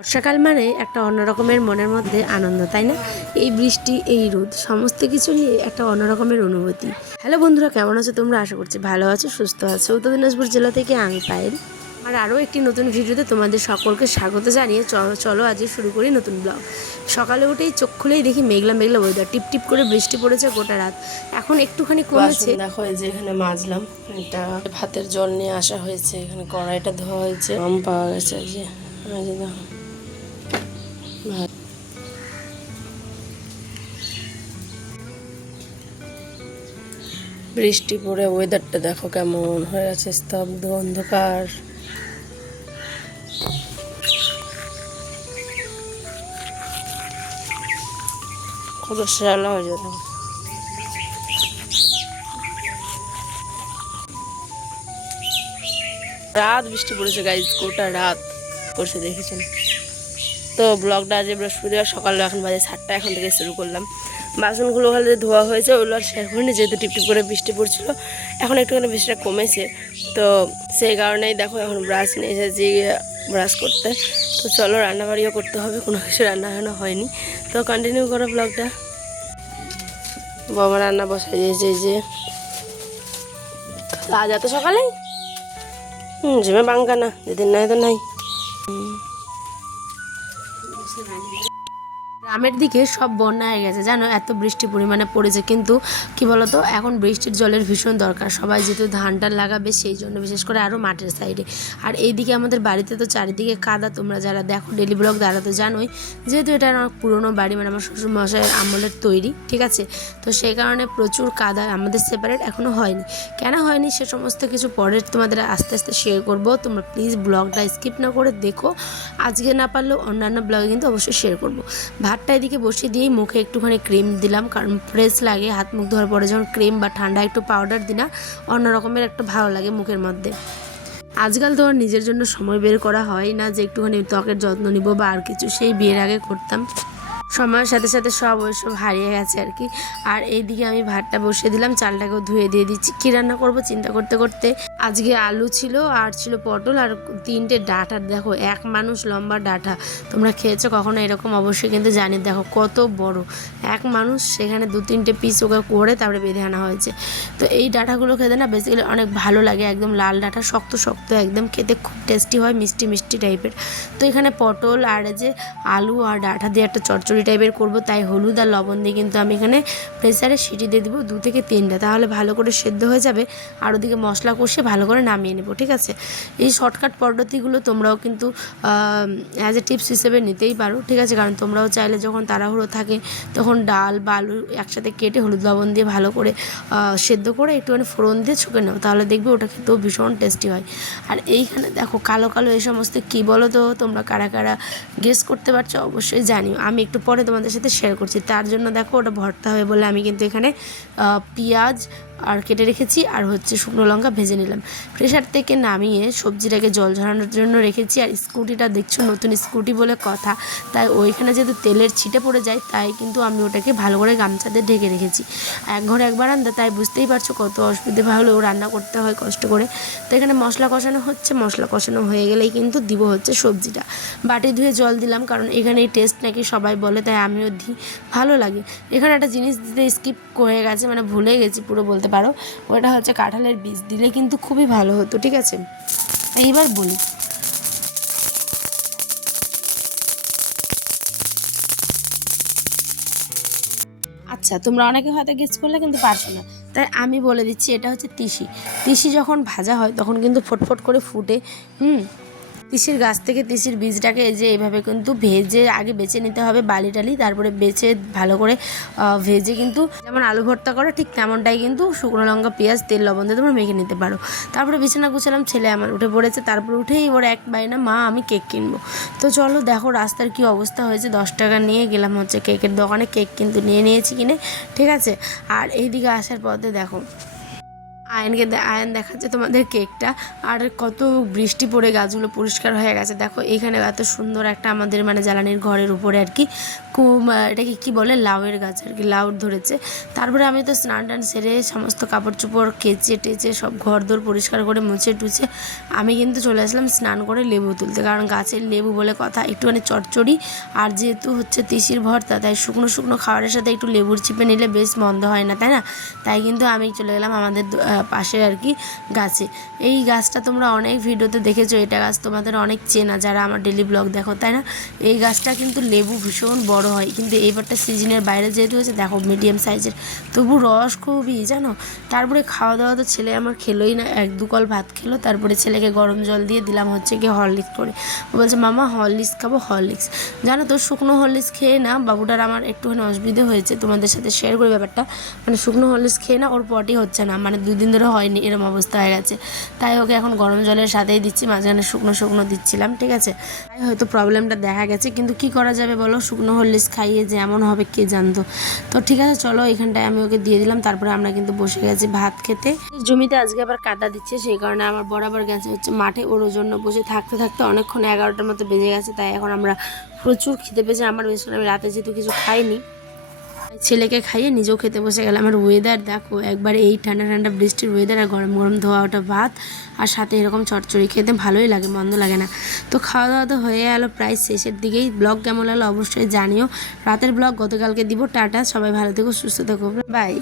বর্ষাকাল মানে একটা অন্য রকমের মনের মধ্যে আনন্দ, তাই না? এই বৃষ্টি, এই রোদ, সমস্ত কিছু নিয়ে একটা অন্য রকমের অনুভূতি। হ্যালো বন্ধুরা, কেমন আছো তোমরা? আশা করছি ভালো আছো, সুস্থ আছো। উত্তর দিনাজপুর জেলা থেকে আমি পায়েল। আর আরও একটি নতুন ভিডিওতে তোমাদের সকলকে স্বাগত জানিয়ে চলো আজকে শুরু করি নতুন ব্লগ। সকালে উঠেই চোখ খুলেই দেখি মেঘলা মেঘলা ওয়েদার, টিপ টিপ করে বৃষ্টি পড়েছে গোটা রাত। এখন একটুখানি কমেছে। দেখো এই যে এখানে মাজলাম, এটা ভাতের জল নিয়ে আসা হয়েছে, এখানে কড়াইটা ধোয়া হয়েছে, আম পাওয়া গেছে। এই যে দেখো বৃষ্টি পড়ে ওয়েদারটা দেখো কেমন হয়ে আছে, স্তব্ধ অন্ধকার। কত শ্যালা হয়ে যেত। রাত বৃষ্টি পড়েছে গাইজ, গোটা রাত পড়ছে, দেখেছেন তো। ব্লগটা আজ বৃহস্পতিবার সকালে, এখন বাজে 7টা, এখন থেকে শুরু করলাম। বাসনগুলো ওখানে ধোয়া হয়েছে, ওগুলো আর শেয়ার করিনি যেহেতু টিপটিপ করে বৃষ্টি পড়ছিল। এখন একটুখানি বৃষ্টিটা কমেছে, তো সেই কারণেই দেখো এখন ব্রাশ নিয়ে এসেছি ব্রাশ করতে। তো চলো, রান্নাবাড়িও করতে হবে, কোনো কিছু রান্না এখনো হয়নি। তো কন্টিনিউ করো ব্লগটা। বাবা রান্না বসাই দিয়েছে, এই যে আজ এত সকালেই জিমে বাঙ্কা না, যেদিন নাই তো নাই। গ্রামের দিকে সব বন্যা হয়ে গেছে জানো, এত বৃষ্টি পরিমাণে পড়েছে। কিন্তু কি বলতো, এখন বৃষ্টির জলের ভীষণ দরকার, সবাই যেহেতু ধানটা লাগাবে সেই জন্য, বিশেষ করে আরও মাঠের সাইডে। আর এইদিকে আমাদের বাড়িতে তো চারিদিকে কাদা, তোমরা যারা দেখো ডেলি ব্লগ তারা তো জানোই, যেহেতু এটা আমার পুরোনো বাড়ি, মানে আমার শ্বশুর মশাইয়ের আমলের তৈরি, ঠিক আছে। তো সেই কারণে প্রচুর কাদা, আমাদের সেপারেট এখনও হয়নি। কেন হয়নি সে সমস্ত কিছু পরে তোমাদের আস্তে আস্তে শেয়ার করবো। তোমরা প্লিজ ব্লগটা স্কিপ না করে দেখো, আজকে না পারলেও অন্যান্য ব্লগে কিন্তু অবশ্যই শেয়ার করবো। ভাতটা এদিকে বসিয়ে দিয়েই মুখে একটুখানি ক্রিম দিলাম, কারণ ফ্রেশ লাগে হাত মুখ ধোয়ার পরে যখন ক্রিম বা ঠান্ডা একটু পাউডার দিই না, অন্য রকমের একটা ভালো লাগে মুখের মধ্যে। আজকাল তো আর নিজের জন্য সময় বের করা হয় না যে একটুখানি ত্বকের যত্ন নিব বা আর কিছু, সেই বিয়ের আগে করতাম। সময়ের সাথে সাথে সব ওইসব হারিয়ে গেছে আর কি। আর এইদিকে আমি ভাতটা বসিয়ে দিলাম, চালটাকেও ধুয়ে দিয়ে দিচ্ছি। কী রান্না করব চিন্তা করতে করতে আজকে আলু ছিল, আর ছিল পটল, আর 3টে ডাঁটা। দেখো এক মানুষ লম্বা ডাঁটা, তোমরা খেয়েছো কখনো এরকম? অবশ্যই কিন্তু জানি, দেখো কত বড় এক মানুষ, সেখানে 2-3টে পিস ওকে করে তারপরে বেঁধে আনা হয়েছে। তো এই ডাঁটাগুলো খেতে না বেসিক্যালি অনেক ভালো লাগে, একদম লাল ডাঁটা, শক্ত শক্ত, একদম খেতে খুব টেস্টি হয়, মিষ্টি মিষ্টি টাইপের। তো এখানে পটল আর যে আলু আর ডাঁটা দিয়ে একটা চচ্চড়ি টাইপের করব, তাই হলুদ আর লবণ দিয়ে কিন্তু আমি এখানে প্রেসারে সিটি দিয়ে দেবো 2 থেকে 3টা, তাহলে ভালো করে সেদ্ধ হয়ে যাবে। আর ওদিকে মশলা কষে ভালো করে নামিয়ে নেব, ঠিক আছে। এই শর্টকাট পদ্ধতিগুলো তোমরাও কিন্তু অ্যাজ এ টিপস হিসেবে নিতেই পারো, ঠিক আছে। কারণ তোমরাও চাইলে যখন তাড়াহুড়ো থাকে তখন ডাল বা আলু একসাথে কেটে হলুদ লবণ দিয়ে ভালো করে সেদ্ধ করে একটুখানি ফোড়ন দিয়ে ছুঁকে নেও, তাহলে দেখবে ওটা খেতেও ভীষণ টেস্টি হয়। আর এইখানে দেখো কালো কালো এই সমস্ত কী বলো তো, তোমরা কারা কারা গেস করতে পারছো অবশ্যই জানিও, আমি একটু পরে তোমাদের সাথে শেয়ার করছি। তার জন্য দেখো ওটা ভর্তা হবে বলে আমি কিন্তু এখানে পেঁয়াজ আর কেটে রেখেছি, আর হচ্ছে শুকনো লঙ্কা ভেজে নিলাম। প্রেশার থেকে নামিয়ে সবজিটাকে জল ঝরানোর জন্য রেখেছি। আর স্কুটিটা দেখছো নতুন স্কুটি বলে কথা, তাই ওইখানে যেহেতু তেলের ছিটে পড়ে যায়, তাই কিন্তু আমি ওটাকে ভালো করে গামছা দিয়ে ঢেকে রেখেছি। এক ঘরে এক বারান্দা, তাই বুঝতেই পারছো কত অসুবিধা হলেও রান্না করতে হয় কষ্ট করে। তো এখানে মশলা কষানো হচ্ছে, মশলা কষানো হয়ে গেলেই কিন্তু দিব হচ্ছে সবজিটা। বাটি ধুয়ে জল দিলাম, কারণ এখানে এই টেস্ট নাকি সবাই বলে, তাই আমিও দিই, ভালো লাগে। এখানে একটা জিনিস দিতে স্কিপ হয়ে গেছে, মানে ভুলে গেছি পুরো বলতে পারো, ওটা হচ্ছে কাঁঠালের বীজ দিলে কিন্তু খুবই ভালো হতো, ঠিক আছে। এইবার বলি, আচ্ছা তোমরা অনেকে হয়তো গেস করলে কিন্তু পারছো না, তাই আমি বলে দিচ্ছি, এটা হচ্ছে তিসি। তিসি যখন ভাজা হয় তখন কিন্তু ফটফট করে ফুটে। তিসির গাছ থেকে তিসির বীজটাকে এই যে এইভাবে কিন্তু ভেজে আগে বেছে নিতে হবে, বালি টালি, তারপরে বেছে ভালো করে ভেজে কিন্তু যেমন আলু ভর্তা করে ঠিক তেমনটাই কিন্তু শুকনো লঙ্কা পেঁয়াজ তেল লবণ দিয়ে তোমরা মেখে নিতে পারো। তারপরে বিছানা গুছালাম, ছেলে আমার উঠে পড়েছে, তারপরে উঠেই ওর এক না মা আমি কেক কিনবো। তো চলো দেখো রাস্তার কি অবস্থা হয়েছে, 10 টাকা নিয়ে গেলাম হচ্ছে কেকের দোকানে, কেক কিন্তু নিয়ে নিয়েছি কিনে, ঠিক আছে। আর এইদিকে আসার পথে দেখো আয়ন দেখাচ্ছে তোমাদের কেকটা। আর কত বৃষ্টি পড়ে গাছগুলো পরিষ্কার হয়ে গেছে। দেখো এখানে এত সুন্দর একটা আমাদের মানে জ্বালানির ঘরের উপরে আর কি এটাকে কী বলে, লাউয়ের গাছ আর কি, লাউ ধরেছে। তারপরে আমি তো স্নান টান সেরে সমস্ত কাপড় চোপড় কেচে টেচে সব ঘর দোর পরিষ্কার করে মুছে টুছে আমি কিন্তু চলে আসলাম স্নান করে লেবু তুলতে, কারণ গাছের লেবু বলে কথা, একটুখানি চটচড়ি। আর যেহেতু হচ্ছে তিসির ভর্তা, তাই শুকনো শুকনো খাবারের সাথে একটু লেবুর চিপে নিলে বেশ মন্দ হয় না, তাই না? তাই কিন্তু আমি চলে গেলাম আমাদের পাশে আর কি গাছে। এই গাছটা তোমরা অনেক ভিডিওতে দেখেছো, এটা গাছ তোমাদের অনেক চেনা যারা আমার ডেলি ব্লগ দেখো, তাই না? এই গাছটা কিন্তু লেবু ভীষণ বড় হয়, কিন্তু এইবারটা সিজনের বাইরে যেহেতু হয়েছে দেখো মিডিয়াম সাইজের, তবু রস খুবই, জানো। তারপরে খাওয়া দাওয়া তো ছেলে আমার খেলোই না, 1-2 কল ভাত খেলো। তারপরে ছেলেকে গরম জল দিয়ে দিলাম হচ্ছে গিয়ে হরলিক্স করে। ও বলছে মামা হরলিক্স খাবো, হরলিক্স। জানো তো শুকনো হরলিক্স খেয়ে না বাবুটার আমার একটুখানি অসুবিধা হয়েছে, তোমাদের সাথে শেয়ার করি ব্যাপারটা। মানে শুকনো হরলিক্স খেয়ে না ওর পটি হচ্ছে না, মানে 2 দিন ধরে হয়নি, এরম অবস্থা হয়ে গেছে। তাই ওকে এখন গরম জলের সাথেই দিচ্ছি, মাঝখানে শুকনো শুকনো দিচ্ছিলাম, ঠিক আছে। তাই হয়তো প্রবলেমটা দেখা গেছে, কিন্তু কি করা যাবে বলো, শুকনো হরলিক্স খাইয়ে যে এমন হবে কে জানতো। তো ঠিক আছে চলো, এখানটায় আমি ওকে দিয়ে দিলাম। তারপরে আমরা কিন্তু বসে গেছি ভাত খেতে। জমিতে আজকে আবার কাদা দিচ্ছে, সেই কারণে আমার বরাবর গেছে হচ্ছে মাঠে, ওর জন্য বসে থাকতে থাকতে অনেকক্ষণ 11টার মতো বেজে গেছে। তাই এখন আমরা প্রচুর খিদে পেয়েছে আমার, বেশ আমি রাতে যেহেতু কিছু খাইনি, ছেলেকে খাইয়ে নিজেও খেতে বসে গেলাম। আর ওয়েদার দেখো একবার, এই ঠান্ডা ঠান্ডা বৃষ্টির ওয়েদার আর গরম গরম ধোয়া ওটা ভাত, আর সাথে এরকম চটচড়ি খেতে ভালোই লাগে, মন্দ লাগে না। তো খাওয়া দাওয়া তো হয়ে গেলো প্রায় শেষের দিকেই। ব্লগ কেমন লাগলো অবশ্যই জানিও। রাতের ব্লগ গতকালকে দিব। টাটা, সবাই ভালো থেকো, সুস্থ থেকো, বাই।